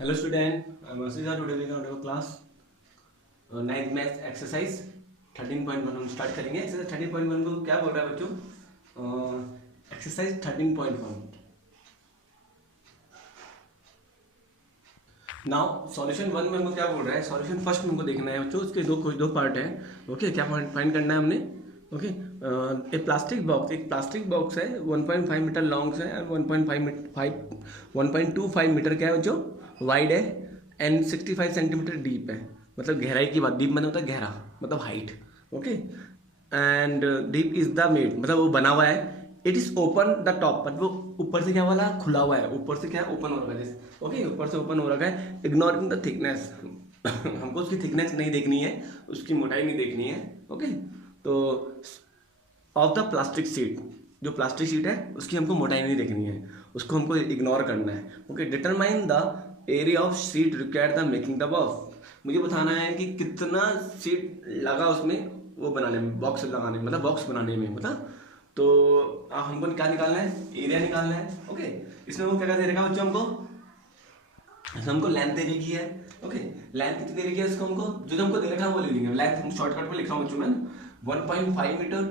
Hello student, I'm Asija. Today we are going to have a class 9th maths exercise 13.1 हम start करेंगे। Exercise 13.1 को क्या बोल रहा है बच्चों? एक्सरसाइज 13.1 नाउ सॉल्यूशन 1 में हमको क्या बोल रहा है? सॉल्यूशन फर्स्ट में हमको देखना है बच्चों, उसके दो पार्ट हैं। ओके, क्या फाइंड करना है हमने? ओके, एक प्लास्टिक बॉक्स है 1.5 मीटर लॉन्ग है और 1.25 मीटर क्या है बच्चों वाइड है एंड 65 सेंटीमीटर डीप है। मतलब गहराई की बात, डीप मतलब होता है गहरा, मतलब height. Okay, and deep is the made, मतलब वो बना हुआ है। It is open the top, but वो ऊपर से क्या वाला खुला हुआ है, ऊपर से क्या ओपन हो रखा है। ओके, ऊपर से ओपन हो रखा है। इग्नोरिंग द थिकनेस हमको उसकी थिकनेस नहीं देखनी है, उसकी मोटाई नहीं देखनी है। ओके, तो ऑफ द प्लास्टिक शीट, जो प्लास्टिक शीट है उसकी हमको मोटाई नहीं देखनी है, उसको हमको इग्नोर करना है। Okay, determine the area of sheet required the making the box, मुझे बताना है कि कितना शीट लगा उसमें वो बनाने में, बॉक्स लगाने में, मतलब बॉक्स बनाने में, मतलब तो हमको क्या निकालना है? एरिया निकालना है। ओके, इसमें वो क्या दे रखा बच्चों हमको लेंथ दे रखी है। ओके, लेंथ कितनी दे रखी है इसको, हमको जो हमको दे रखा है वो ले लेंगे। लेंथ हम शॉर्टकट में लिख रहा हूँ बच्चों मैं 1.5 मीटर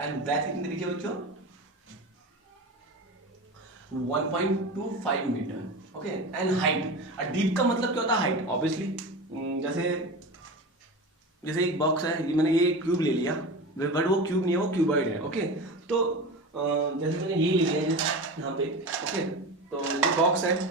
एंड ब्रेथ कितनी दे रखी है बच्चों 1.25 metre. Okay, and height, deep का मतलब क्या होता है? हाइट ऑब्वियसली, जैसे एक बॉक्स है, ये मैंने ये क्यूब ले लिया, बट वो क्यूब नहीं है, वो क्यूबॉइड है। ओके, तो जैसे मैंने ये ले लिया यहाँ पे। ओके, तो ये बॉक्स है,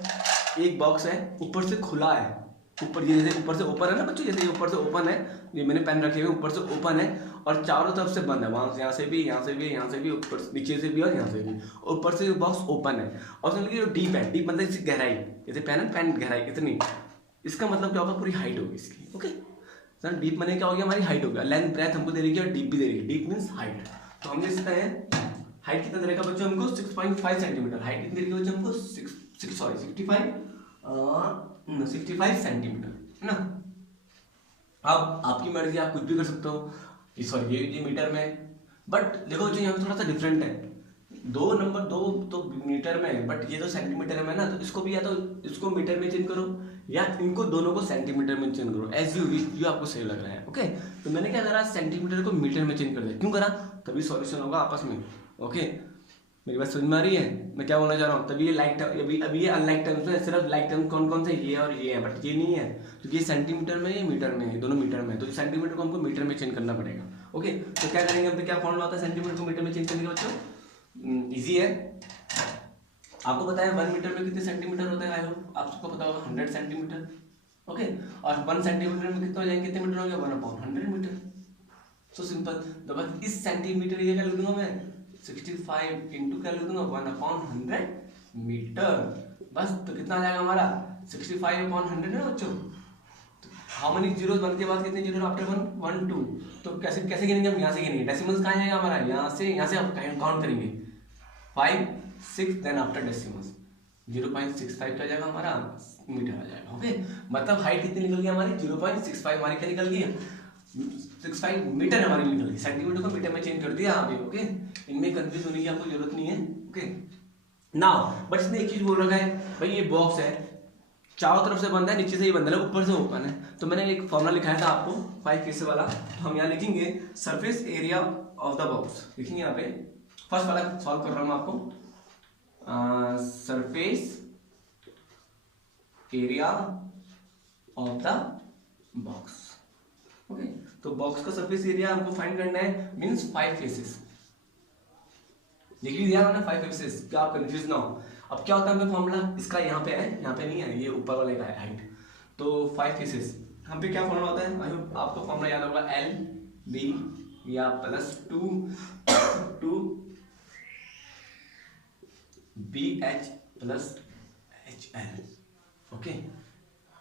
एक बॉक्स है, ऊपर से खुला है, ऊपर ये जैसे ऊपर से ओपन है ना बच्चों, जैसे ये ऊपर से ओपन है, ये मैंने पेन रखे हुए ऊपर से ओपन है और चारों तरफ से बंद है, वहां से, यहाँ से भी, यहाँ से भी, यहाँ से भी, ऊपर नीचे से भी और यहाँ से भी। ऊपर से बॉक्स ओपन है और उसमें जो डीप है, डीप मतलब इसकी गहराई, जैसे पेन गहराई इतनी, इसका मतलब क्या होगा? पूरी हाइट होगी इसकी। ओके सर, डीप मैंने क्या हो गया? हमारी हाइट हो गया। लेंथ ब्रेथ हमको दे रही है और डीप भी दे रही है। डीप मीन्स हाइट, तो हमने इसका है हाइट कितना दे रखा बच्चों हमको 6.5 सेंटीमीटर। हाइट कितनी दे रखी बच्चों हमको 65 सेंटीमीटर है ना। अब आपकी मर्जी, आप कुछ भी कर सकते हो। सॉरी, ये मीटर में, बट देखो जो यहाँ थोड़ा सा डिफरेंट है, दो नंबर दो तो मीटर में है, बट ये तो सेंटीमीटर में है ना, तो इसको भी या तो इसको मीटर में चेंज करो या इनको दोनों को सेंटीमीटर में चेंज करो, एज यू विश, जो आपको सही लग रहा है। ओके, तो मैंने क्या करा? सेंटीमीटर को मीटर में चेंज कर दिया। क्यों करा? तभी सॉल्यूशन होगा आपस में। ओके, मेरी बात समझ में आ रही है मैं क्या बोलना चाह रहा हूँ? तभी ये लाइक टर्म, अभी ये अनलाइक टर्म्स है। सिर्फ लाइक टर्म कौन कौन से? ये और ये है, बट ये नहीं है क्योंकि ये सेंटीमीटर में, ये मीटर में है, दोनों मीटर में है, तो सेंटीमीटर को हमको मीटर में चेंज करना पड़ेगा। ओके, तो क्या करेंगे? हम क्या फॉर्मूला होता है सेंटीमीटर को मीटर में चेंज करने का बच्चों? इजी है, आपको पता है 1 मीटर में कितने सेंटीमीटर होता है? आई होप आप सबको पता होगा 100 सेंटीमीटर। ओके, और 1 सेंटीमीटर में कितना हो जाएगा? कितने मीटर हो गया? 1/100 मीटर। So simple. तो बस इस सेंटीमीटर ये क्या लिख दूंगा मैं 65 इंटू क्या लिख दूंगा 1/100 मीटर। बस, तो कितना आ जाएगा हमारा 65/100 है बच्चों। हाउ मेनी जीरोस 1 के बाद कितने जीरो आफ्टर 1 1 2। तो कैसे कैसे गिनेंगे हम? यहाँ से गिनेंगे। डेसिमल्स कहाँ जाएगा हमारा? यहाँ से हम काउंट करेंगे 5 6, देन आफ्टर डेसिमल्स 0.65 क्या जाएगा हमारा? मीटर आ जाएगा। ओके, मतलब हाइट कितनी निकल गई हमारी? 0.65 हमारी क्या निकल गई? 65 मीटर हमारी निकल गई। सेंटीमीटर को मीटर में चेंज कर दिया अभी। ओके, इनमें कंफ्यूज होने की आपको जरूरत नहीं है। ओके, नाउ बट इसने एक चीज बोल रखा है भाई, ये बॉक्स है, चारों तरफ से बंद है, नीचे से ही बंद है, ऊपर से ओपन है। तो मैंने एक फॉर्मूला लिखाया था आपको 5 केस वाला, तो हम यहाँ लिखेंगे surface area of the box. लिखेंगे यहाँ पे, फर्स्ट वाला सॉल्व कर रहा हूँ आपको, surface area of the box. Okay, तो बॉक्स का सरफेस एरिया हमको फाइंड करना है, मींस 5 फेसेस। लिख दिया मैंने 5 फेसेस, क्या आप कंफ्यूज ना हो। अब क्या होता है हमें फॉर्मूला इसका, यहाँ पे है, यहाँ पे नहीं है, ये ऊपर वाले का है हाइट। तो 5 फेसेस हम पे क्या फॉर्मूला होता है? आई होप आपको फॉर्मूला याद होगा, एल बी या +2 two B H + HL। Okay,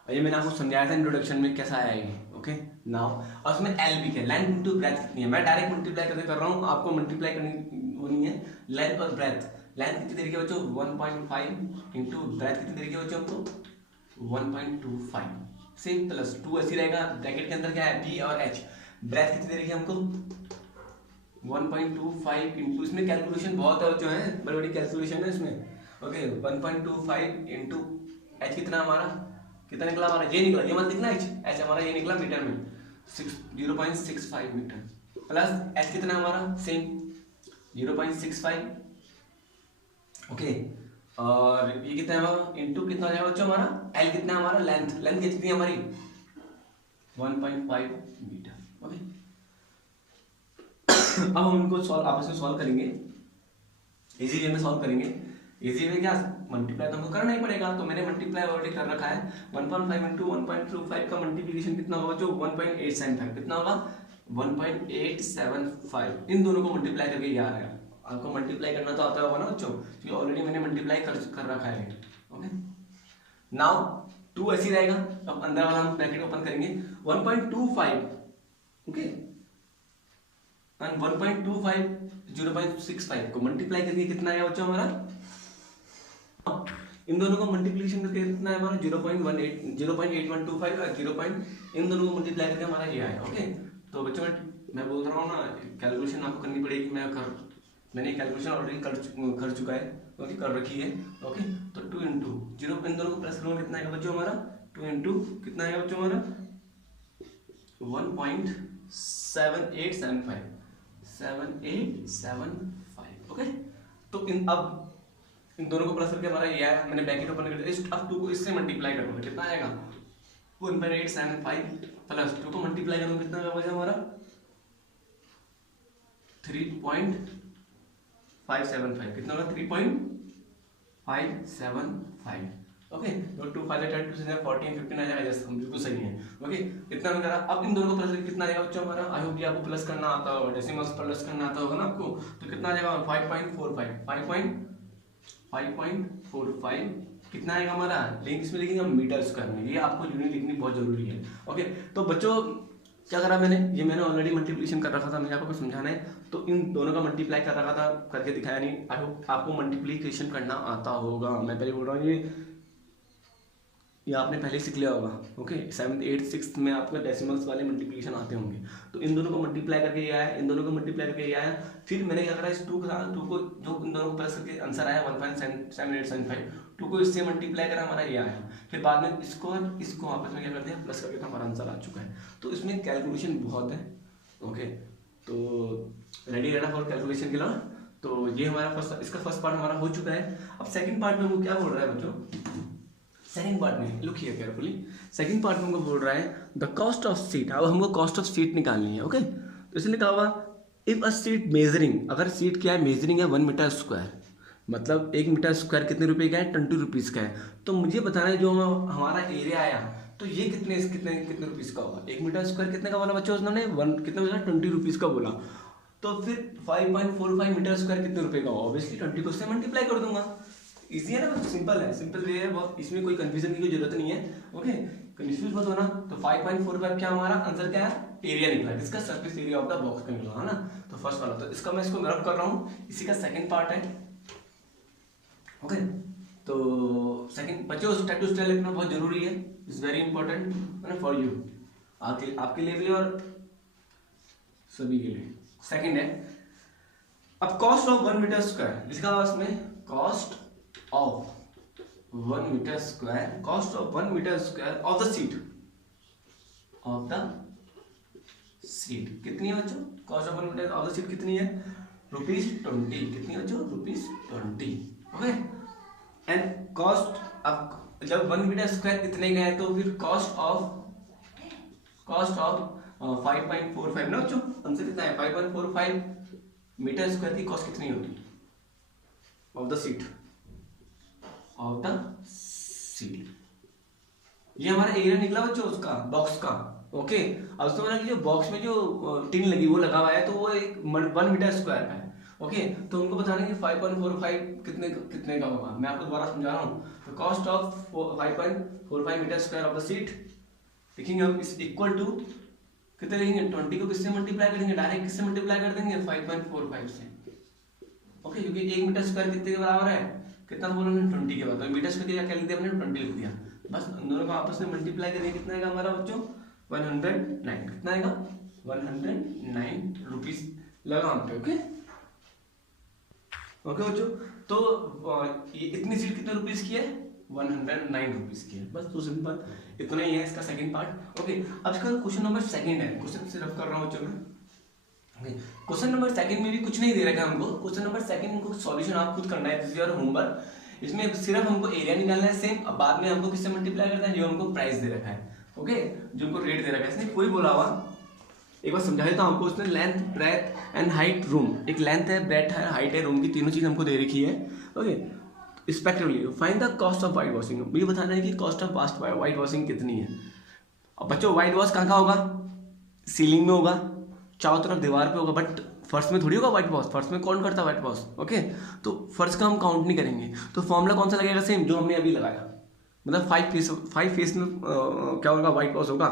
और ये मैंने आपको समझाया था इंट्रोडक्शन में कैसा आएगा। ओके, नाउ और उसमें एल भी क्या, लेंथ इंटू ब्रेथ कितनी है, मैं डायरेक्ट मल्टीप्लाई करके कर रहा हूँ, आपको मल्टीप्लाई करनी होनी है लेंथ और ब्रेथ। लेंथ कितनी तरीके बच्चों 1.5 इंटू ब्रेथ कितनी तरीके बच्चों हमको 1.25, सेम +2 ऐसी रहेगा। ब्रैकेट के अंदर क्या है? बी और एच। ब्रेथ कितनी तरीके हमको 1.25 इंटू, इसमें कैलकुलेशन बहुत है जो है, बड़ी बड़ी कैलकुलेशन है इसमें। ओके, 1.25 इंटू एच कितना हमारा, कितना निकला हमारा, ये निकला, ये मत लिखना एच, एच हमारा ये निकला मीटर में 0.65 मीटर, प्लस एच कितना हमारा सेम 0.65, ओके। और ये कितना है इंटू कितना हो जाएगा बच्चों हमारा, एल कितना है हमारा, लेंथ, लेंथ कितनी है हमारी 1.5 मीटर, ओके। अब हम इनको सॉल्व आपस में सॉल्व करेंगे, इजी वे में सॉल्व करेंगे। इजी वे क्या, मल्टीप्लाई तो हमको करना ही पड़ेगा, तो मैंने मल्टीप्लाई ऑलरेडी कर रखा है। 1.5 इंटू 1.25 का मल्टीप्लिकेशन कितना होगा जो 1.875 कितना होगा 1.875, इन दोनों को मल्टीप्लाई करके ये आ रहा है। आपको मल्टीप्लाई करना तो आता होगा ना बच्चों, क्योंकि ऑलरेडी मैंने मल्टीप्लाई कर रखा है, ओके। नाउ 2 ऐसी रहेगा, अब अंदर वाला हम ब्रैकेट ओपन करेंगे 1.25, ओके, एंड 1.25 0.65 को मल्टीप्लाई करके कितना आएगा बच्चों हमारा, इन दोनों को मल्टीप्लिकेशन करके कितना है हमारा 0.8125 और 0. इन दोनों को मल्टीप्लाई करके हमारा ये आया, ओके। तो बच्चों मैं बोल रहा हूँ ना, कैलकुलेशन आपको करनी पड़ेगी, मैंने कैलकुलेशन ऑलरेडी कर चुका है, ओके, कर रखी है, ओके। तो 2 इंटू 0, इन दोनों को प्लस करूँगा कितना आएगा बच्चों हमारा 2 इंटू कितना आएगा बच्चों हमारा 1.7875, ओके। तो अब इन दोनों को प्लस करके हमारा ये आया, मैंने ब्रैकेट ओपन कर दिया, अब 2 को इससे मल्टीप्लाई करूंगा कितना आएगा 1.875 प्लस 2 को मल्टीप्लाई करूंगा कितना होगा हमारा 3.575, कितना होगा 3.575, ओके। तो 2 5 10 2 से 14 15 आ जाएगा, जैसे हम बिल्कुल सही है, ओके। इतना मैंने करा। अब इन दोनों को प्लस करके कितना आएगा बच्चों हमारा, आई होप कि आपको प्लस करना आता होगा, डेसिमल्स प्लस करना आता होगा ना आपको, तो कितना आ जाएगा 5.45 कितना आएगा हमारा, लेकिन इसमें लिखेंगे हम मीटर स्क्वायर में, ये आपको यूनिट लिखनी बहुत जरूरी है, ओके। तो बच्चों क्या करा मैंने ऑलरेडी मल्टीप्लिकेशन कर रखा था, मुझे आपको समझाना है, तो इन दोनों का मल्टीप्लाई कर रखा था, करके दिखाया नहीं। आई होप आपको मल्टीप्लिकेशन करना आता होगा, मैं पहले बोल रहा हूँ ये आपने पहले सीख लिया होगा, ओके। 7th 8th 6th में आपको डेसिमल्स वाले मल्टीप्लिकेशन आते होंगे। तो इन दोनों को मल्टीप्लाई करके ये आया, इन दोनों को मल्टीप्लाई करके ये आया, फिर मैंने क्या करा इस 2 को जो इन दोनों को प्लस करके आंसर आया 1.7875, 2 को इससे मल्टीप्लाई करा, हमारा ये आया, फिर बाद में इसको आपस में क्या कर दिया प्लस करके, तो हमारा आंसर आ चुका है। तो इसमें कैलकुलेशन बहुत है, ओके। तो रेडी रहना फॉर कैलकुलेशन के लिए। तो ये हमारा इसका फर्स्ट पार्ट हमारा हो चुका है। अब सेकंड पार्ट में वो क्या बोल रहा है बच्चों, सेकंड पार्ट में look here carefully, second part में हमको बोल रहा है द कॉस्ट ऑफ सीट। अब हमको कॉस्ट ऑफ सीट निकालनी है, ओके। तो इसलिए कहा हुआ इफ अ सीट मेजरिंग, अगर सीट क्या है मेजरिंग है 1 मीटर स्क्वायर, मतलब 1 मीटर स्क्वायर कितने रुपए का है 20 रुपीज़ का है। तो मुझे बताना है जो हमारा एरिया आया तो ये कितने रुपीज़ का होगा। 1 मीटर स्क्वायर कितने का बोला बच्चों उन्होंने, कितना बोला 20 रुपीज़ का बोला। तो फिर 5.45 मीटर स्क्वायर कितने रुपए का होगा, ऑब्वियसली 20 को उससे मल्टीप्लाई कर दूंगा। इजी है ना, सिंपल है, सिंपल वे है बहुत, इसमें कोई कंफ्यूजन की कोई जरूरत नहीं है, ओके। कंफ्यूज मत होना। तो 5.45 क्या हमारा आंसर क्या है, एरिया निकला, इसका surface area of the box का निकला है ना। तो फर्स्ट वाला, तो इसका मैं इसको रब कर रहा हूँ, इसी का सेकंड पार्ट है, ओके। तो सेकंड बच्चों स्टेप टू स्टेप लिखना बहुत जरूरी है, is very important for you, आपके लिए भी और सभी के लिए। सेकंड है अब कॉस्ट ऑफ 1 मीटर स्क्वायर, इसका उसमें cost of 1 metre square, cost of 1 metre square of the sheet, कितनी है बच्चों, cost of 1 metre of the sheet कितनी है ₹20, कितनी है बच्चों ₹20, ओके। एंड कॉस्ट, अब जब 1 मीटर स्क्वायर कितने का है तो फिर कॉस्ट ऑफ 5.45 ना बच्चों, आंसर कितना है 5.45 मीटर स्क्वायर की कॉस्ट कितनी होगी ऑफ द सीट, ये हमारा एरिया निकला बच्चों उसका बॉक्स का, ओके। अब उसमें बोला कि जो बॉक्स में जो टिन लगी वो लगा हुआ है तो वो एक 1 मीटर स्क्वायर का है, ओके। तो उनको बताना है कि 5.45 कितने का होगा। मैं आपको दोबारा समझा रहा हूँ। तो cost of 5.45 metre square of the sheet लिखेंगे हम, इज इक्वल टू कितने लिखेंगे 20 को किससे मल्टीप्लाई करेंगे, डायरेक्ट किससे मल्टीप्लाई कर देंगे 5.45 से, ओके। क्योंकि 1 मीटर स्क्वायर कितने के बराबर है, कितना बोला हमने 20 के बाद, तो मीटर स्क्वायर क्या लिख दिया हमने 20 लिख दिया, बस दोनों को आपस में मल्टीप्लाई करेंगे कितना आएगा हमारा बच्चों 109, कितना आएगा 109 रुपीज लगा हम पे, ओके बच्चों। तो ये इतनी सीट कितने रुपीज की है 109 रुपीज की है। बस तो सिंपल इतना ही है इसका सेकंड पार्ट। ओके, अब इसका क्वेश्चन नंबर सेकंड है, क्वेश्चन सिर्फ कर रहा हूँ बच्चों में। क्वेश्चन नंबर सेकंड में भी कुछ नहीं दे रखा है हमको। क्वेश्चन नंबर सेकंड हमको सॉल्यूशन आप खुद करना है, दिस इज योर होमवर्क। इसमें सिर्फ हमको एरिया निकालना है सेम, अब बाद में हमको किससे मल्टीप्लाई करना है, जो हमको प्राइस दे रखा है। ओके, जो हमको रेट दे रखा है, इसने कोई बोला हुआ, एक बार समझा देता हूँ आपको। उसने length, breadth and height room, एक लेंथ है, ब्रेथ है, हाइट है, रूम की तीनों चीज हमको दे रखी है। Okay, respectively find the cost of whitewashing. मुझे बताना है कि कॉस्ट ऑफ वाइट वॉशिंग कितनी है। अब बच्चों वाइट वॉश कहाँ कहाँ होगा, सीलिंग में होगा, चारों तरफ दीवार पे होगा, बट फर्श में थोड़ी होगा वाइट वॉश। फर्श में कौन करता है वाइट वॉश? ओके, तो फर्श का हम काउंट नहीं करेंगे। तो फॉर्मूला कौन सा लगेगा? सेम जो हमने अभी लगाया, मतलब 5 फेस में क्या होगा, वाइट वॉश होगा।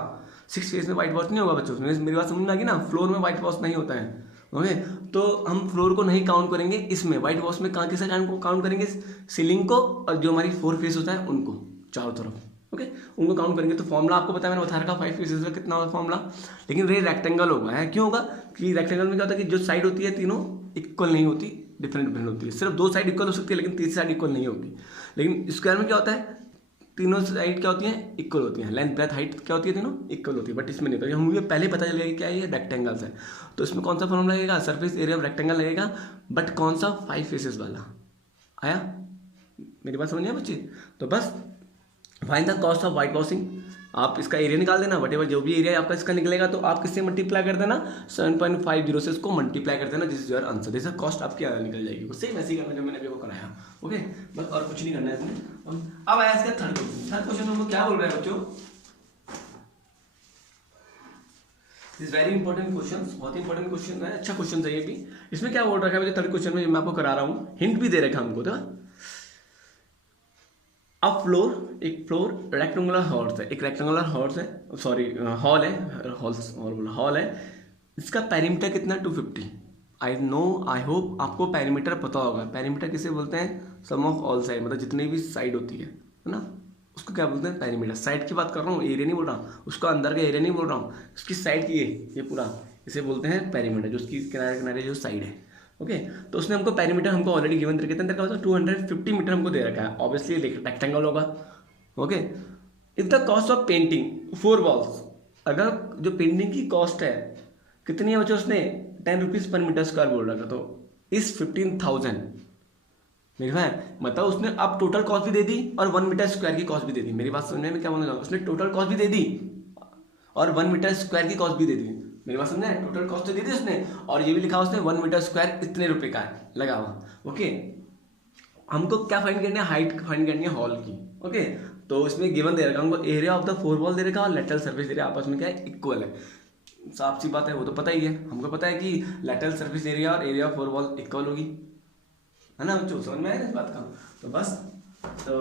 6 फेस में वाइट वॉश नहीं होगा बच्चों। मेरी बात समझ में आ गई ना, फ्लोर में वाइट वॉश नहीं होता है। ओके, तो हम फ्लोर को नहीं काउंट करेंगे इसमें। वाइट वॉश में कहाँ किसे काउंट करेंगे? सीलिंग को, और जो हमारी 4 फेस होता है उनको, चारों तरफ। ओके, उनको काउंट करेंगे। तो फॉर्मूला आपको पता है, मैंने बता रखा 5 फेसेस का कितना होगा फॉर्मूला। लेकिन ये रेक्टेंगल होगा है, क्यों होगा? कि रेक्टेंगल में क्या होता है कि जो साइड होती है तीनों इक्वल नहीं होती, डिफरेंट होती है। सिर्फ 2 साइड इक्वल हो सकती है, लेकिन तीसरी साइड इक्वल नहीं होगी। लेकिन स्क्वायर में क्या होता है, तीनों साइड क्या होती हैं, इक्वल होती हैं। लेंथ, ब्रेथ, हाइट क्या होती है, तीनों इक्वल होती है। बट इसमें नहीं होता। हमें पहले पता चल गया क्या ये रेक्टेंगल्स है। तो इसमें कौन सा फॉर्मूला लगेगा? सरफेस एरिया ऑफ रेक्टेंगल लगेगा, बट कौन सा? 5 फेसेस वाला। आया मेरी बात समझ में बच्चे? तो बस find the cost of white washing. आप इसका एरिया निकाल देना, वटेवर जो भी एरिया आपका इसका निकलेगा, तो आप किससे मल्टीप्लाई कर देना? 7.50 से इसको मल्टीप्लाई कर देना। This is your answer. This cost आपकी निकल जाएगी। सेम ऐसे ही करना जो मैंने अभी आपको कराया। ओके, बस और कुछ नहीं करना है इसमें। अब आया इसका थर्ड क्वेश्चन। थर्ड क्वेश्चन हमको क्या बोल रहा है बच्चों? दिस वेरी इंपॉर्टेंट क्वेश्चन, बहुत इंपॉर्टेंट क्वेश्चन है, अच्छा क्वेश्चन है ये भी। इसमें क्या बोल रखा है मुझे थर्ड क्वेश्चन में, मैं आपको करा रहा हूँ, हिंट भी दे रखा है हमको। तो अब फ्लोर, एक फ्लोर रेक्टेंगुलर हॉर्स है, एक रेक्टेंगुलर हॉर्स है, सॉरी हॉल है, हॉल है। इसका पेरीमीटर कितना? 250। आई नो, आई होप आपको पेरीमीटर पता होगा। पेरीमीटर किसे बोलते हैं? सम ऑफ ऑल साइड, मतलब जितनी भी साइड होती है ना, उसको क्या बोलते हैं? पेरीमीटर। साइड की बात कर रहा हूँ, एरिया नहीं बोल रहा हूँ, उसका अंदर का एरिया नहीं बोल रहा हूँ, उसकी साइड की ये पूरा, इसे बोलते हैं पेरीमीटर, जो उसकी किनारे किनारे जो साइड है। ओके, तो उसने हमको पेरीमीटर हमको ऑलरेडी गिवन करके अंदर का 250 मीटर हमको दे रखा है। ऑब्वियसली रेक्टेंगल होगा। Okay, if the cost of painting 4 walls, अगर जो पेंटिंग की कॉस्ट है कितनी है बच्चों, उसने 10 रुपीज पर मीटर स्क्वायर बोल रखा, तो इस 15,000 मेरे भाई, मतलब उसने अब टोटल कॉस्ट भी दे दी और 1 मीटर स्क्वायर की कॉस्ट भी दे दी। मेरी बात समझने में क्या बोलना चाहूँ? उसने टोटल कॉस्ट भी दे दी और 1 मीटर स्क्वायर की कॉस्ट भी दे दी। मेरी बात समझे? टोटल कॉस्ट तो दी थी उसने, और ये भी लिखा उसने 1 मीटर स्क्वायर इतने रुपए का है लगा हुआ। ओके, हमको क्या फाइंड करनी है? हाइट फाइंड करनी है हॉल की। ओके, तो इसमें गिवन दे रखा हमको एरिया ऑफ द 4 वॉल दे रखा और लेटरल सर्फेस एरिया आपस में क्या है? इक्वल है। साफ सी बात है, वो तो पता ही है, हमको पता है कि लेटरल सर्फेस एरिया और एरिया ऑफ 4 वॉल इक्वल होगी, है ना बच्चों? समझ में आया इस बात का? तो बस, तो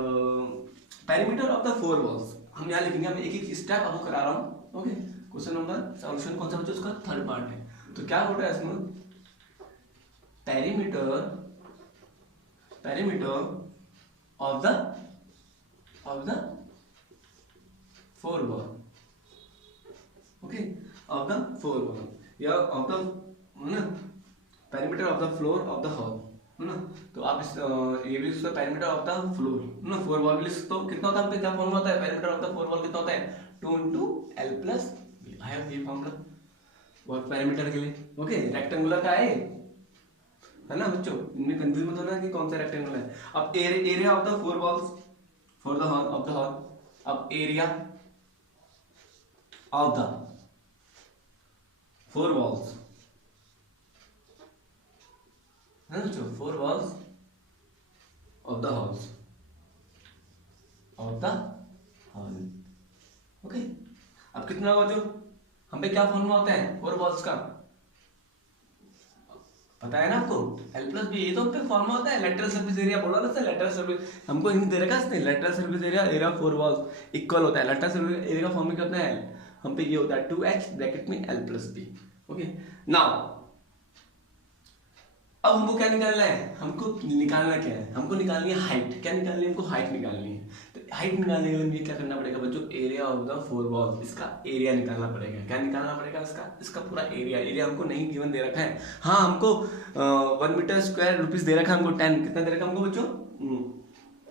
पेरीमीटर ऑफ द 4 वॉल्स हम यहाँ लिखेंगे। हम एक एक स्टेप आपको करा रहा हूँ। ओके, क्वेश्चन नंबर सॉल्यूशन कौन सा बच्चों? उसका थर्ड पार्ट है। तो क्या बोल रहा है इसमें? Perimeter of the 4 wall. Okay, of the 4 wall या ऑफ द, है ना, perimeter of the floor of the hall, है ना। तो आप इस ये भी इसका पेरीमीटर ऑफ द फ्लोर, है ना, 4 वॉल भी लिख सकते हो। कितना होता है? क्या फॉर्मूला होता है पेरीमीटर ऑफ द 4 वॉल? कितना होता है? 2 × L + B। आई हैव ये फॉर्मूला वर्क पेरीमीटर के लिए। ओके, रेक्टेंगुलर का है ना बच्चों? इनमें कंफ्यूज मत होना कि कौन सा रेक्टेंगुलर है। अब area of the 4 walls for the hall of the hall. अब एरिया ऑफ द 4 वॉल्स, है ना बच्चों? 4 walls of the halls of the hall. Okay, अब कितना होगा बच्चों? हम पे क्या फॉर्मूला होता है 4 वॉल्स का? पता है ना आपको? L + B, ये तो पे फॉर्मूला होता है। लेटरल सर्फेस एरिया बोला ना, लेटरल सर्फेस हमको हिंट दे रखा है इसने। Lateral surface area area 4 walls equal होता है। लेटरल सर्फेस एरिया का फॉर्मूला क्या होता है? हम पे ये होता है 2h ब्रैकेट में L + B। ओके, नाउ अब हमको क्या निकालना है? हमको निकालना क्या है? हमको निकालनी है हाइट। क्या निकालनी है? हमको हाइट निकालनी है। तो हाइट निकालने के लिए मुझे क्या करना पड़ेगा बच्चों? एरिया ऑफ द 4 वॉल, इसका एरिया निकालना पड़ेगा। क्या निकालना पड़ेगा? इसका पूरा एरिया हमको नहीं गिवन दे रखा है। हाँ, हमको 1 मीटर स्क्वायर रुपीज दे रखा है हमको 10। कितना दे रखा है हमको बच्चों?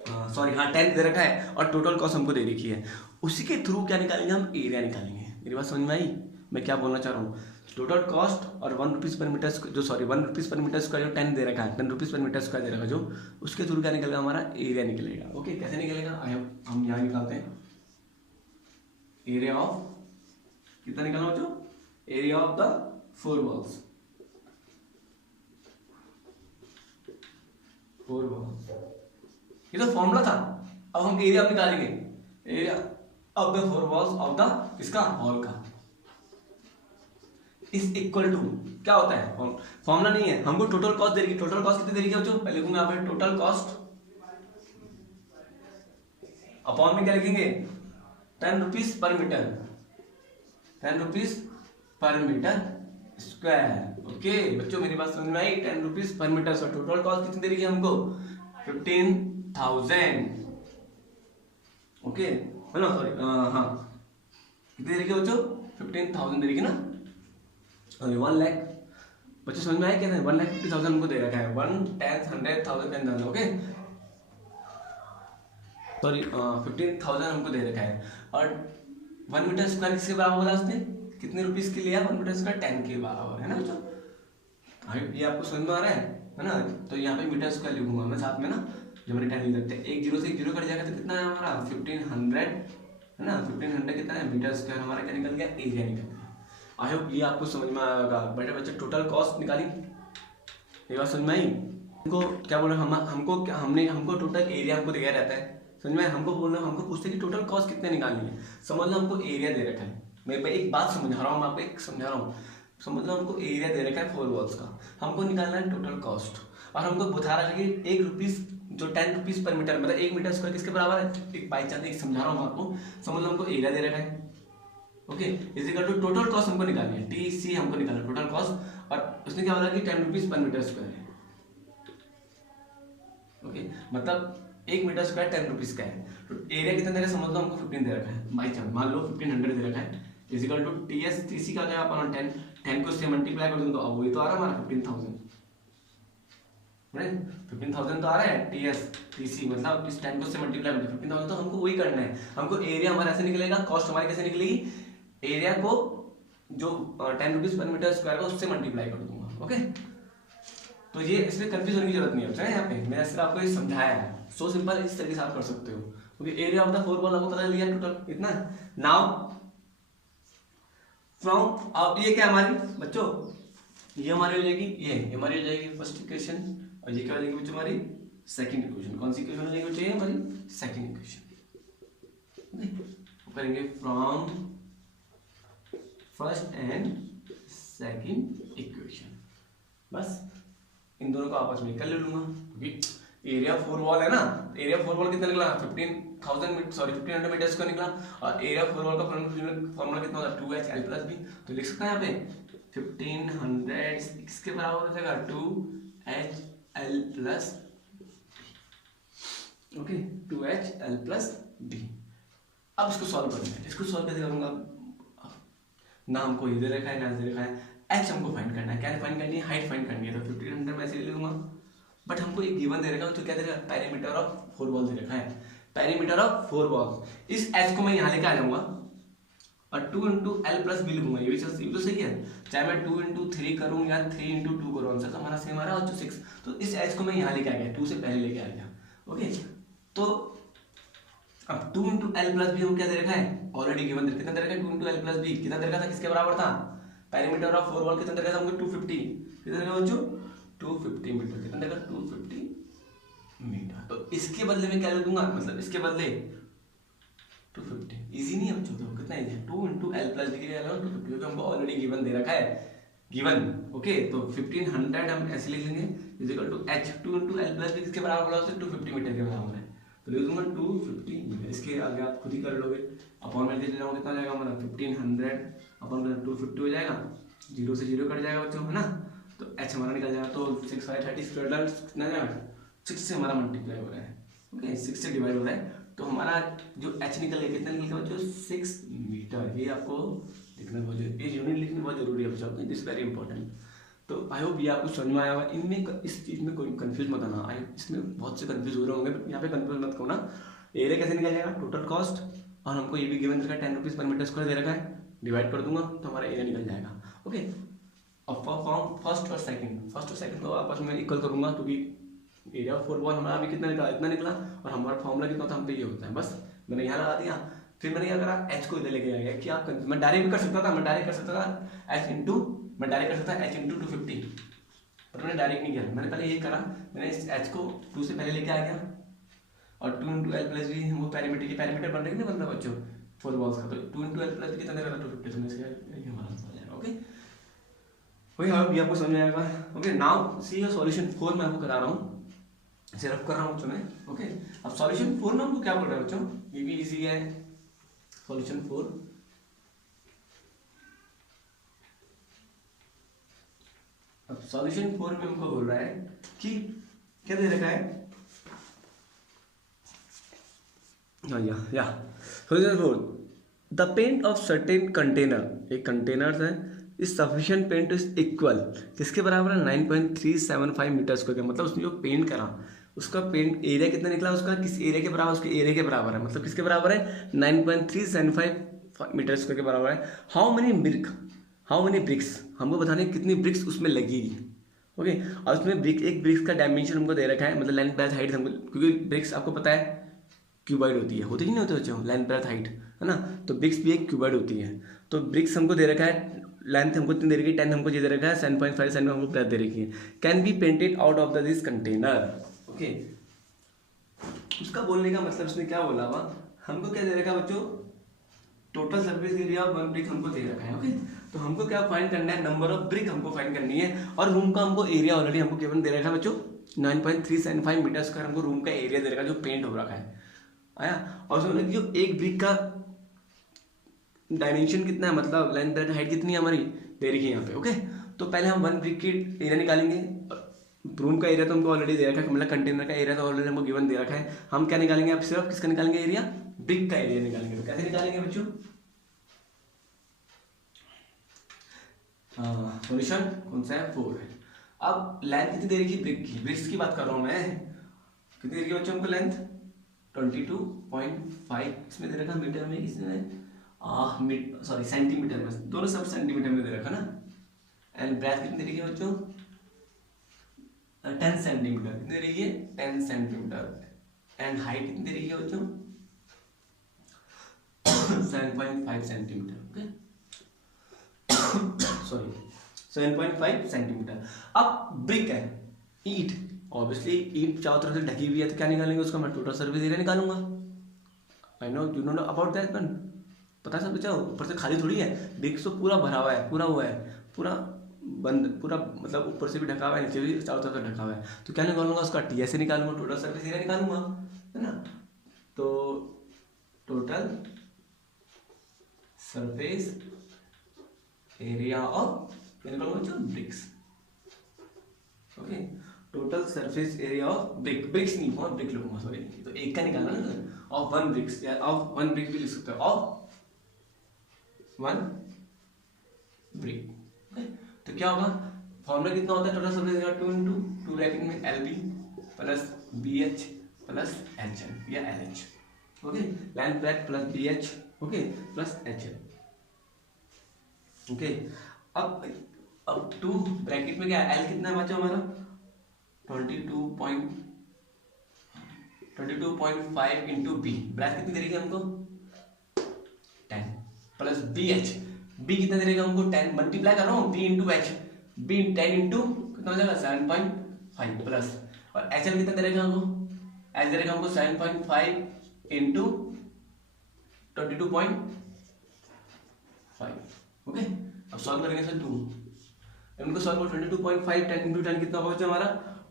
सॉरी हाँ 10 दे रखा है और टोटल कॉस्ट हमको दे रखी है, उसी के थ्रू क्या निकालेंगे हम, एरिया निकालेंगे। मेरी बात समझ में आई मैं क्या बोलना चाह रहा हूँ? टोटल कॉस्ट और 1 रुपीज़ पर मीटर जो सॉरी 1 रुपीज़ पर मीटर स्क्वायर जो 10 दे रखा है, 10 रुपीज़ पर मीटर स्क्वायर दे रखा है जो, उसके थ्रू क्या निकलेगा हमारा, एरिया निकलेगा। ओके कैसे निकलेगा, हम यहाँ निकालते हैं एरिया ऑफ, कितना निकालना बच्चों, area of the 4 walls, 4 walls, ये तो फॉर्मूला था। अब हम एरिया निकालेंगे, area of the 4 walls of the इसका हॉल का इज इक्वल टू, क्या होता है फॉर्मूला नहीं है, हमको टोटल कॉस्ट देगी। टोटल कॉस्ट कितनी देगी बच्चों, पहले लिखूंगा यहाँ पे टोटल कॉस्ट अपॉन में क्या लिखेंगे, 10 rupees per metre, 10 rupees per metre square. Okay बच्चों मेरी बात समझ में आई, 10 rupees per metre square. Total cost कितनी देगी हमको, 15,000। ओके है ना, सॉरी हाँ कितनी देगी बच्चों, 15,000 देगी ना, 1 लाख। बच्चों समझ में आया क्या, 1,50,000 हमको दे रखा है, 1, 10, 100,000, 10,000। ओके सॉरी 15,000 हमको दे रखा है और 1 मीटर स्क्वायर किसके बराबर बोला उसने, कितने रुपीस के लिया, 1 मीटर स्क्वायर 10 के बराबर है ना बच्चों। ये आपको समझ में आ रहा है ना। तो यहाँ पे मीटर स्क्वायर लिखूंगा मैं साथ में ना, जब मैंने 10 लिख देते हैं, एक जीरो से एक जीरो कट जाएगा तो कितना है हमारा 1500 है ना, 1500 कितना है मीटर स्क्वायर, हमारा क्या निकल गया, एरिया निकल गया। आई होप ये आपको समझ में आएगा। बेटे बच्चे टोटल कॉस्ट निकाली, ये बात समझ में आई। हमको क्या बोला, हमको टोटल एरिया हमको दिया रहता है, समझ में, हमको बोलना, हमको पूछते कि टोटल कॉस्ट कितने निकालनी है। समझ लो हमको एरिया दे रखा है, मैं एक बात समझा रहा हूँ, मैं आपको एक समझा रहा हूँ। समझ लो हमको एरिया दे रखा है 4 वॉल्स का, हमको निकालना है टोटल कॉस्ट, और हमको बता रहा है कि 1 रुपीज जो 10 रुपीज पर मीटर, मतलब 1 मीटर स्क्वायर किसके बराबर है, एक बाई चांस एक समझा रहा हूँ आपको। समझ लो हमको एरिया दे रखा है, okay is equal to total cost हमको निकालनी है, टीसी हमको निकालना टोटल कॉस्ट, और उसने क्या बोला कि 10 रुपीज पर मीटर स्क्वायर है। ओके मतलब 1 मीटर स्क्वायर 10 रुपीज का है। तो एरिया कितना दे रहा है, समझ लो हमको 15 दे रखा है, बाई चांस मान लो 1500 दे रखा है, is equal to TS, TC का क्या अपन 10 को उससे मल्टीप्लाई कर दूं तो अब वही तो आ रहा है हमारा 15,000, राइट 15,000 तो आ रहा है टीएस टीसी, मतलब इस 10 को उससे मल्टीप्लाई कर 15,000, तो हमको वही करना है। हमको एरिया हमारा ऐसे निकलेगा, कॉस्ट हमारी कैसे निकलेगी, एरिया को जो 10 रुपीज पर मीटर स्क्वायर का उससे मल्टीप्लाई कर दूंगा। ओके तो ये इसमें कंफ्यूज होने की जरूरत नहीं है, यहाँ पे मैंने सिर्फ आपको ये समझाया है, सो सिंपल, इस तरीके से आप कर सकते हो। क्योंकि एरिया ऑफ द 4 वॉल आपको पता चल गया टोटल इतना। नाउ फ्रॉम, अब ये क्या हमारी बच्चों, ये हमारी हो जाएगी, ये हमारी हो जाएगी फर्स्ट इक्वेशन, और ये क्या हो जाएगी बच्चों हमारी सेकंड इक्वेशन। कौन सी इक्वेशन हो जाएगी बच्चों, ये हमारी सेकंड इक्वेशन। करेंगे from first and second equation, बस इन दोनों को आपस में कर ले लूंगा, क्योंकि एरिया 4 वॉल है ना, एरिया 4 वॉल कितना निकला 1500 मीटर स्क्वायर निकला, और एरिया 4 वॉल का फॉर्मूला कितना होता है 2h l प्लस b, तो लिख सकते हैं यहाँ पे 1500 किसके बराबर हो जाएगा 2h l plus, okay 2h l plus b। अब इसको सॉल्व करना है, इसको सॉल्व कैसे करूंगा, ना हमको ये दे रखा है ना दे रखा है, h हमको फाइंड करना है, क्या फाइंड करनी है, हाइट फाइंड करनी है, तो 1500 में ऐसे ले लूंगा। बट हमको एक गिवन दे रखा है, तो क्या दे रखा है, पेरीमीटर ऑफ 4 वॉल दे रखा है, पेरीमीटर ऑफ 4 वॉल्स। इस h को मैं यहाँ लेके आ जाऊंगा और 2 इंटू एल प्लस बी लिखूंगा, ये भी तो सही है, चाहे मैं 2 इंटू 3 करूँ या 3 इंटू 2 करूँ, आंसर तो हमारा सेम आ रहा है 6। तो इस h को मैं यहाँ लेके आ गया, 2 से पहले लेके आ गया। ओके तो अब 2 इंटू एल प्लस बी हमको क्या दे रखा है, ऑलरेडी गिवन कितना दे रखा है 2 इंटू एल प्लस बी, कितना दे रखा था, किसके बराबर था, पेरीमीटर ऑफ 4 वॉल कितना दे रखा था हमको 250, कितना दे रखा बच्चों 250 मीटर, कितना दे रखा 250 मीटर। तो इसके बदले में क्या ले दूंगा, मतलब इसके बदले 250, इजी नहीं है बच्चों, देखो कितना इजी है, 2 इंटू एल प्लस बी के लिए 250, क्योंकि हमको ऑलरेडी गिवन दे रखा है, गिवन। ओके तो 1500 हम ऐसे लिख लेंगे is equal to h, 2 into L plus B किसके बराबर बोला उससे 250 मीटर के बराबर है, तो लिख दूंगा 250 मीटर। इसके आगे आप खुद ही कर लोगे, अपॉन में ले जाओगे कितना जाएगा हमारा 1500 अपॉन में 250 हो जाएगा, 0 से 0 कट जाएगा बच्चों है ना, तो h हमारा निकल जाएगा, तो 6 5 30 स्क्वायर कितना जाएगा 6 से हमारा मल्टीप्लाई हो रहा है, ओके 6 से डिवाइड हो रहा है, तो हमारा जो h निकल गया कितना निकल गया बच्चों 6 मीटर। ये आपको लिखना बहुत जरूरी, ये यूनिट लिखना बहुत जरूरी है बच्चों, दिस वेरी इंपॉर्टेंट। तो आई होप ये आपको समझ में आया होगा। इनमें इस चीज़ में कोई कंफ्यूज मत आना, इसमें बहुत से कंफ्यूज हो रहे होंगे, यहाँ पे कंफ्यूज मत करना। एरिया कैसे निकल जाएगा, टोटल कॉस्ट, और हमको ये भी गिवन रखा है 10 रुपीज़ पर मीटर स्क्वायर दे रखा है, डिवाइड कर दूंगा तो हमारा एरिया निकल जाएगा। ओके, अब फॉर्म फर्स्ट और सेकंड को आपस में इक्वल करूंगा, क्योंकि एरिया ऑफ 4 बॉल हमारा अभी कितना निकला, इतना निकला, और हमारा फॉर्मूला कितना था हम पे ये होता है, बस मैंने यहाँ लगा दिया। फिर मैंने क्या करा, एच को इधर लेके आ गया कि आप मैं डायरेक्ट भी कर सकता था, मैं डायरेक्ट कर सकता था एच इंटू 250, पर मैंने डायरेक्ट नहीं किया। मैंने पहले ये करा, मैंने इस एच को 2 से पहले लेके आ गया, और 2 इंटू एल प्लस बी, वो पैरामीटर बन रही है ना मतलब बच्चों 4 बॉल्स का, तो 2 इंटू एल प्लस बी कितना देगा 250, तो इसका हमारा हो जाएगा। ओके, वही अब ये आपको समझ में आएगा। Okay, now see your solution 4 मैं आपको करा रहा हूँ, सिर्फ कर रहा हूँ बच्चों में। ओके, अब सॉल्यूशन 4 में हमको क्या बोल रहा है बच्चों, ये भी इजी है। सॉल्यूशन 4, अब सॉल्यूशन 4 में हमको बोल रहा है कि क्या दे रखा है, या solution 4, the paint of certain container, एक कंटेनर है, is sufficient paint is equal, किसके बराबर है 9.375 मीटर स्क्वायर का, मतलब उसने जो पेंट करा उसका पेंट एरिया कितना निकला, उसका किस एरिया के बराबर, उसके एरिया के बराबर है, मतलब किसके बराबर है 9.375 मीटर स्क्वायर के बराबर है। हाउ मेनी ब्रिक्स, हमको बताने कितनी ब्रिक्स उसमें लगेगी। ओके, और उसमें एक ब्रिक्स का डायमेंशन हमको दे रखा है, मतलब लेंथ ब्रेड्थ हाइट हमको, क्योंकि ब्रिक्स आपको पता है क्यूबाइड होती नहीं होती बच्चों, लेंथ ब्रेड्थ हाइट है ना, तो ब्रिक्स भी एक क्यूबाइड होती है। तो ब्रिक्स हमको दे रखा है, लेंथ हमको इतनी दे रखी है 10, हमको ये दे रखा है 7.5 सेंट हमको ब्रेड्थ दे रखी है। Can be painted out of this container. Okay, उसका बोलने का मतलब उसने क्या बोला हुआ, हमको क्या दे रखा है बच्चों, total surface area of 1 brick हमको दे रखा है। ओके, तो हमको क्या फाइंड करना है, नंबर ऑफ ब्रिक हमको फाइंड करनी है, और रूम का हमको एरिया ऑलरेडी हमको केवल दे रखा है बच्चों 9.375 मीटर स्क्वायर, हमको रूम का एरिया दे रखा है जो पेंट हो रखा है आया। और उसने जो एक ब्रिक का डायमेंशन कितना है, मतलब लेंथ ब्रेड्थ हाइट कितनी है हमारी दे रखी है यहाँ पे। ओके, तो पहले हम 1 ब्रिक की एरिया निकालेंगे, रूम का एरिया तो हमको ऑलरेडी दे रखा है, मतलब कंटेनर का एरिया तो ऑलरेडी हमको गिवन दे रखा है। हम क्या निकालेंगे, अब सिर्फ किसका निकालेंगे एरिया, ब्रिक का एरिया निकालेंगे। तो कैसे निकालेंगे बच्चों, सॉल्यूशन कौन सा है 4 है। अब लेंथ कितनी दे रखी है ब्रिक की, ब्रिक्स की बात कर रहा हूँ मैं, कितनी दे रखी है बच्चों हमको लेंथ 22.5, इसमें दे रखा मीटर में, इसमें सॉरी सेंटीमीटर में, दोनों सब सेंटीमीटर में दे रखा ना। एंड ब्रेथ कितनी दे रखी है बच्चों 10 सेंटीमीटर, कितनी दे रही है 10 सेंटीमीटर। एंड हाइट कितनी दे रही है बच्चों 7.5 सेंटीमीटर। Okay, sorry 7.5 centimetre. अब ब्रिक है, ईट, ऑब्वियसली ईट चारों तरफ से ढकी हुई है, तो क्या निकालेंगे उसका, मैं टोटल सर्फेस एरिया निकालूंगा। I know you know about that one, पता सब बच्चा, ऊपर से खाली थोड़ी है, ब्रिक्स तो पूरा भरा हुआ है, पूरा हुआ है, पूरा बंद, पूरा मतलब ऊपर से भी ढका हुआ है, नीचे भी चारों तरफ से ढका हुआ है। तो क्या निकालूंगा उसका, टीएस निकालूंगा, टोटल सर्फेस एरिया निकालूंगा, है ना। तो total surface area of BRICS. Okay, total surface area of BRICS नहीं, और ब्रिक लूंगा, सॉरी, तो एक का निकालना ना, ऑफ 1 ब्रिक्स, या ऑफ 1 ब्रिक भी लिख सकते हो, ऑफ 1 ब्रिक। ओके, तो क्या होगा, फॉर्मूला कितना होता है total surface area, 2 into 2 bracket में LB plus BH plus HN या LH। Okay, length breadth plus BH, okay, plus HN। Okay, अब 2 ब्रैकेट में क्या है, L कितना बचा हमारा 22.5 इंटू B, ब्रैकेट कितनी देगी हमको 10 प्लस BH, B कितना देगा हमको 10, मल्टीप्लाई कर रहा हूँ B into H, B 10 into कितना हो जाएगा 7.5 प्लस, और HL कितना देगा हमको, H देगा हमको 7.5 इंटू 22.5। ओके, अब सॉल्व करेंगे सर 2, इनको सॉल्व करो 22.5 10 इंटू 10 कितना होगा हमारा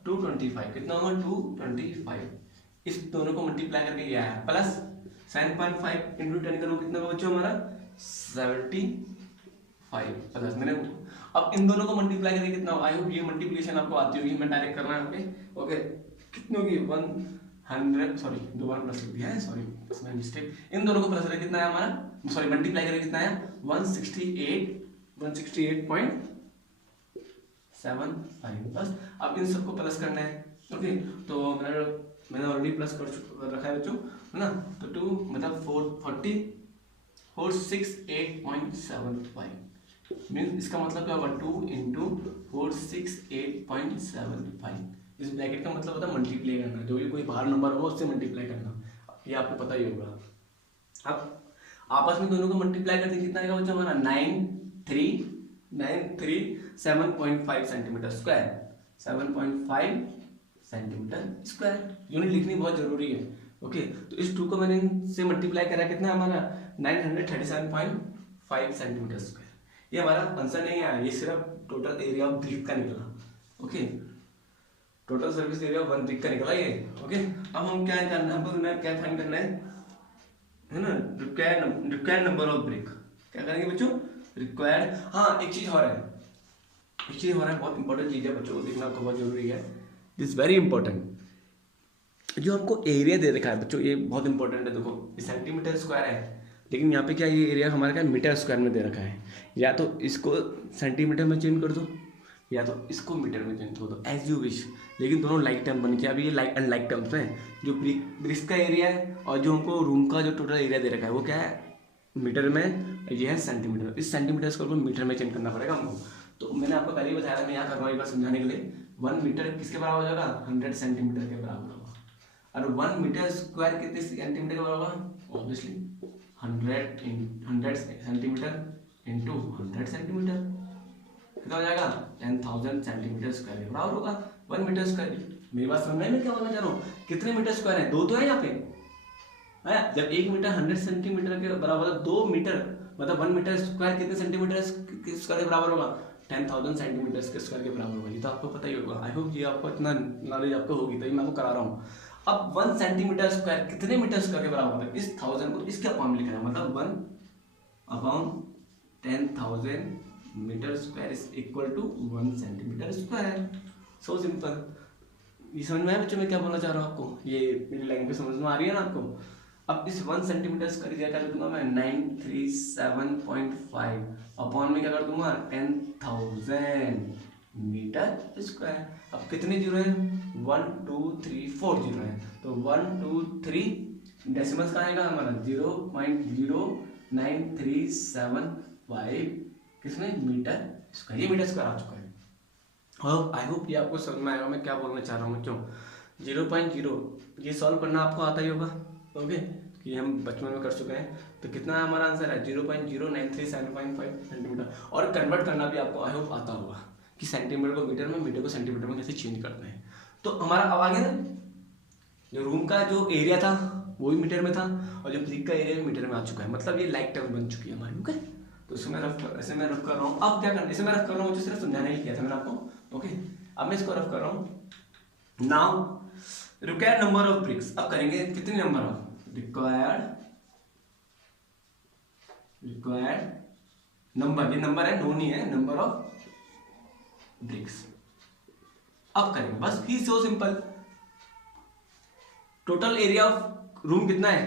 225, कितना होगा 225, इस दोनों को मल्टीप्लाई करके ये आया, प्लस 7.5 इंटू 10 करो कितना होगा बच्चों हमारा 75 प्लस, मैंने अब इन दोनों को मल्टीप्लाई करके कितना होगा, आई होप ये मल्टीप्लिकेशन आपको आती होगी, मैं डायरेक्ट कर रहा हूँ। ओके ओके, कितनी होगी 100, सॉरी दोबारा प्लस लिख दिया है, सॉरी इसमें मिस्टेक, इन दोनों को प्लस करके कितना आया हमारा, सॉरी मल्टीप्लाई करके कितना आया 168.7 7.5 बस। अब इन सबको प्लस करना है। ओके, तो मैंने ऑलरेडी प्लस कर रखा है बच्चों, है ना। तो 2 मतलब 468.75 मीन्स इसका मतलब क्या होगा 2 इंटू 468.75। इस ब्रैकेट का मतलब होता है मल्टीप्लाई करना, जो भी कोई बाहर नंबर हो उससे मल्टीप्लाई करना, ये आपको पता ही होगा। अब आपस में दोनों को मल्टीप्लाई करते कितना आएगा बच्चों हमारा 937.5 centimetre square, 7.5 centimetre square. Unit लिखनी बहुत जरूरी है। ओके, तो इस 2 को मैंने से मल्टीप्लाई करा, कितना हमारा 937.5 सेंटीमीटर स्क्वायर। ये हमारा आंसर नहीं आया, ये सिर्फ टोटल एरिया ऑफ ब्रिक का निकला। Okay, total service area of 1 brick का निकला ये। ओके, अब हम क्या करना है, हमको क्या फाइंड करना है ना, रिक्वायर्ड नंबर ऑफ ब्रिक। क्या करेंगे बच्चों, रिक्वायर्ड। हाँ, एक चीज और है, बहुत इंपॉर्टेंट चीज है बच्चों को देखना, आपको बहुत जरूरी है, दिस वेरी इंपॉर्टेंट। जो हमको एरिया दे रखा है बच्चों, ये बहुत इंपॉर्टेंट है। देखो ये सेंटीमीटर स्क्वायर है, लेकिन यहाँ पे क्या ये एरिया हमारा क्या मीटर स्क्वायर में दे रखा है। या तो इसको सेंटीमीटर में चेंज कर दो, या तो इसको मीटर में चेंज कर दो, एज यू विश। लेकिन दोनों लाइक टर्म बन के, अभी ये लाइक अनलाइक टर्म्स हैं। जो ब्रिक्स का एरिया है और जो हमको रूम का जो टोटल एरिया दे रखा है वो क्या है मीटर में, ये है सेंटीमीटर। इस सेंटीमीटर को मीटर में चेंज करना पड़ेगा हमको। तो मैंने आपको पहले ही बताया था, मैं यहाँ कर रहा हूँ एक बार समझाने के लिए। 1 मीटर किसके बराबर हो जाएगा, 100 सेंटीमीटर के बराबर होगा। और 1 मीटर स्क्वायर कितने सेंटीमीटर के बराबर होगा, ऑब्वियसली 100 सेंटीमीटर इंटू 100 सेंटीमीटर, कितना हो जाएगा 10,000 सेंटीमीटर स्क्वायर के बराबर होगा 1 मीटर स्क्वायर। मेरी बात समझ में क्या बोलना चाह रहा हूँ, कितने मीटर स्क्वायर है, 2 तो है यहाँ पे है। जब 1 मीटर 100 सेंटीमीटर के बराबर, 2 मीटर मतलब 1 मीटर स्क्वायर कितने सेंटीमीटर स्क्वायर के बराबर होगा, 10,000 सेंटीमीटर स्क्वायर के बराबर होगा। ये तो आपको पता ही होगा। आई होप ये आपको इतना नॉलेज आपको होगी, तभी मैं आपको करा रहा हूँ। अब 1 सेंटीमीटर स्क्वायर कितने मीटर स्क्वायर के बराबर होता है, इस 1000 को इसके अपॉन में लिखना है, मतलब 1/10,000 metre square is equal to 1 centimetre square. So simple. ये समझ में आया बच्चों मैं क्या बोलना चाह रहा हूँ आपको, ये मेरी लैंग्वेज समझ में आ रही है ना आपको। अब इस 1 सेंटीमीटर स्क्वायर क्या कर दूंगा मैं 937.5 अपॉन में क्या कर दूंगा 10,000 मीटर स्क्वायर। अब कितने जीरो है, 1 2 3 4 जीरो है, तो 1 2 3 डेसिमल्स कहाँ आएगा हमारा 0.0937.5 किसमें मीटर स्क्वायर। ये मीटर स्क्वायर आ चुका है। और आई होप ये आपको समझ में आएगा मैं क्या बोलना चाह रहा हूँ बच्चों। 0.0 ये सॉल्व करना आपको आता ही होगा। ओके, कि हम बचपन में कर चुके हैं। तो कितना हमारा आंसर है 0.0937.5 सेंटीमीटर। और कन्वर्ट करना भी आपको आई होप आता होगा कि सेंटीमीटर को मीटर में, मीटर को सेंटीमीटर में कैसे चेंज करते हैं। तो हमारा अब आगे ना, जो रूम का जो एरिया था वो भी मीटर में था और जो ब्रिक का एरिया भी मीटर में आ चुका है, मतलब ये लाइक टर्म बन चुकी है हमारी। ओके, तो इसमें ऐसे मैं रफ कर रहा हूँ। अब क्या करना, इसे मैं रफ कर रहा हूँ, मुझे सिर्फ समझाने ही किया था मैंने आपको। ओके, अब मैं इसको रफ कर रहा हूँ। Now required number of bricks, अब करेंगे कितने नंबर ऑफ रिक्वायर्ड नंबर, ये नंबर है नोन ही है, नंबर ऑफ ब्रिक्स। अब करेंगे बस ही so simple. Total area of room कितना है,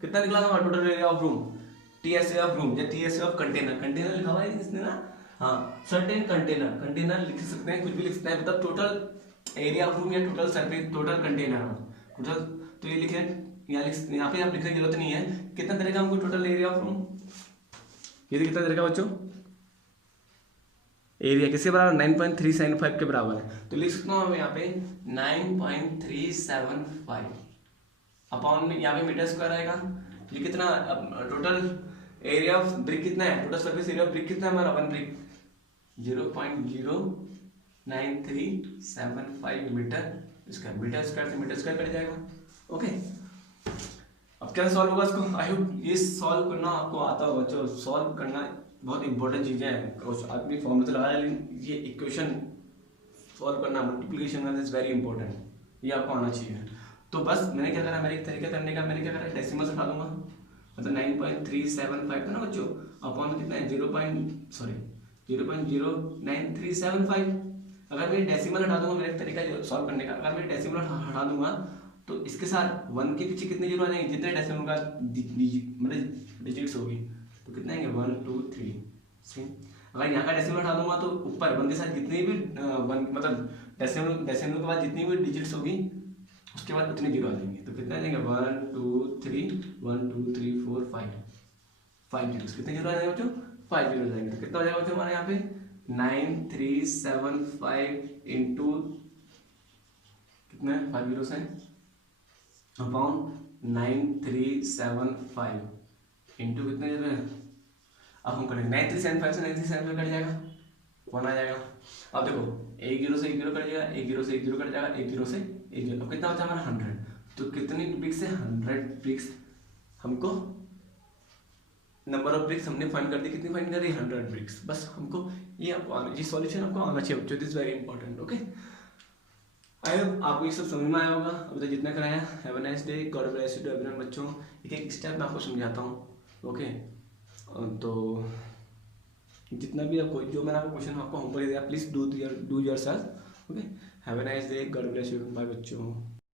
कितना निकला था total area of room, TSA of room या टीएसए ऑफ कंटेनर लिखा हुआ है इसने ना। हाँ, सर्टेन कंटेनर लिख सकते हैं, कुछ भी लिख सकते हैं, मतलब टोटल एरिया ऑफ रूम या total surface, total container total. तो ये लिखे यहाँ पे आप लिखने की जरूरत नहीं है। कितना देगा हमको टोटल एरिया ऑफ रूम, ये कितना देगा बच्चों, एरिया किसके बराबर 9.375 के बराबर है। तो लिख सकता हूँ मैं यहाँ पे 9.375 अपॉन में यहाँ पे मीटर स्क्वायर आएगा। ये कितना टोटल एरिया ऑफ ब्रिक कितना है, total surface area of brick कितना है हमारा, 1 brick 0.0937.5 metre square. Metre square से मीटर स्क्वायर कट जाएगा। ओके, अब क्या सॉल्व होगा इसको। आई होप ये सॉल्व करना आपको आता होगा बच्चों। सॉल्व करना बहुत इंपॉर्टेंट चीजें हैं। कुछ आदमी फॉर्मूला तो लगाया, लेकिन ये इक्वेशन सॉल्व करना, मल्टीप्लिकेशन करना इज वेरी इंपॉर्टेंट, ये आपको आना चाहिए। तो बस मैंने क्या करा, मेरे एक तरीका करने का, मैंने क्या करा डेसिमल से उठा दूंगा, मतलब 9.375 था ना बच्चों, अपॉन कितना है 0.0937.5। अगर मैं डेसिमल हटा दूंगा, मेरा एक तरीका सॉल्व करने का, अगर मैं डेसिमल हटा दूंगा तो इसके साथ 1 के पीछे कितने जीरो आ जाएंगे, जितने डेसिमल का मतलब डिजिट्स होगी, तो कितने आएंगे 1 2 3। अगर यहाँ का डेसिमल हटा दूंगा तो ऊपर 1 के साथ जितनी भी मतलब डेसिमल के बाद जितनी भी डिजिट्स होगी उसके बाद उतने जीरो आ जाएंगे। तो कितने आ जाएंगे 1 2 3 1 2 3 4 5 जीरो। कितने जीरो आ जाएंगे बच्चों 5 जीरो आ जाएंगे। तो कितना हो जाएगा बच्चों हमारे यहाँ पे 9375 इंटू कितने 5 जीरो से अपॉन 9375 इंटू कितने जीरो है। अब हम करेंगे 9375 से 9375 कट जाएगा 1 आ जाएगा। अब देखो एक जीरो से एक जीरो कट जाएगा, एक जीरो से एक जीरो कट जाएगा, एक जीरो से एक जीरो। अब कितना बचा हमारा 100। तो कितनी ब्रिक्स है 100 ब्रिक्स। हमको नंबर ऑफ ब्रिक्स हमने फाइंड कर दी, कितनी फाइंड कर दी 100 ब्रिक्स। बस हमको ये सॉल्यूशन आपको आना चाहिए बच्चों, this very important. Okay I hope आपको ये सब समझ में आया होगा अभी तक जितना कराया। Have a nice day, God bless you to everyone. बच्चों एक एक स्टेप मैं आपको समझाता हूँ। ओके तो जितना भी आपको जो मैंने आपको क्वेश्चन आपको होमवर्क दिया please do yourself. Okay have a nice day, God bless you, bye बच्चों।